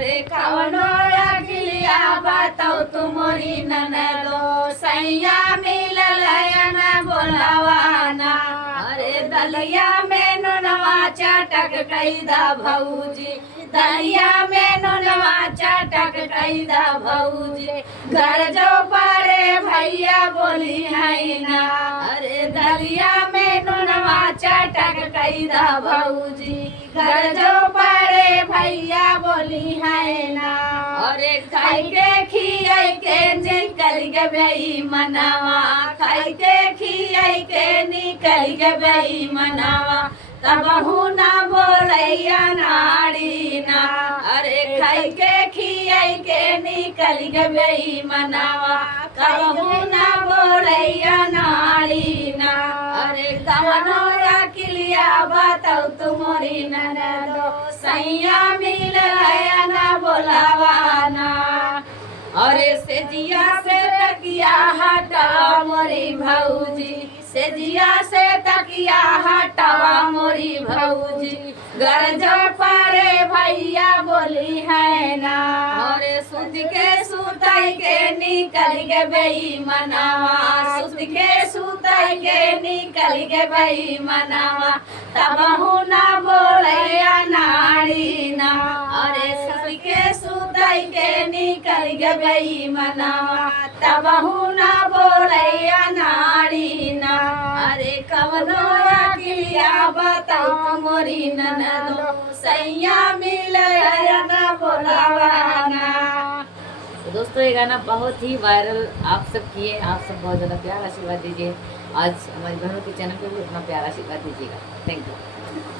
अरे कवनो अखिलिया बताओ तुमरी ननदो सैया मिलल न बोलावाना। अरे दलिया में नुनवा चटक कैदा भौजी, दलिया में नुनवा चटक कैदा भौजी, घर जो पारे भैया बोली है ना। अरे दलिया में नुनवा चटक कैदा भौजी, घर जो पारे भैया बोली है ना। अरे खाई के खियाई के निकल गई मनावा, खाई के खियाई के निकल गई मनावा, तबहू ना बोलैया नारी ना। अरे खाई के खियाई के निकल गई मनावा, कबहू ना बोलैया नारी ना। अरे कवनो अखिलिया बताओ तुमरी ननदो सैया मिलल न बोलावाना। अरे सेजिया से तकिया हटावा मोरी भौजी, सेजिया से तकिया हटावा मोरी भौजी, घर जो पारे भैया बोली है ना। अरे सुत के सुतई के निकल गई मनावा, सुत के सुतई के निकल गई मनावा, तबहू ना बोलैया नारी ना। अरे सुत के सुतई के निकल गई मनावा, तबहू ना बोलैया नारी ना। अरे कवनो अखिलिया बताओ मोरी ननदो सैया मिलल न बोलावाना। तो दोस्तों ये गाना बहुत ही वायरल आप सब किए, आप सब बहुत ज़्यादा प्यार आशीर्वाद दीजिए। आज हमारी बहनों के चैनल पे भी अपना प्यार आशीर्वाद दीजिएगा। Thank you.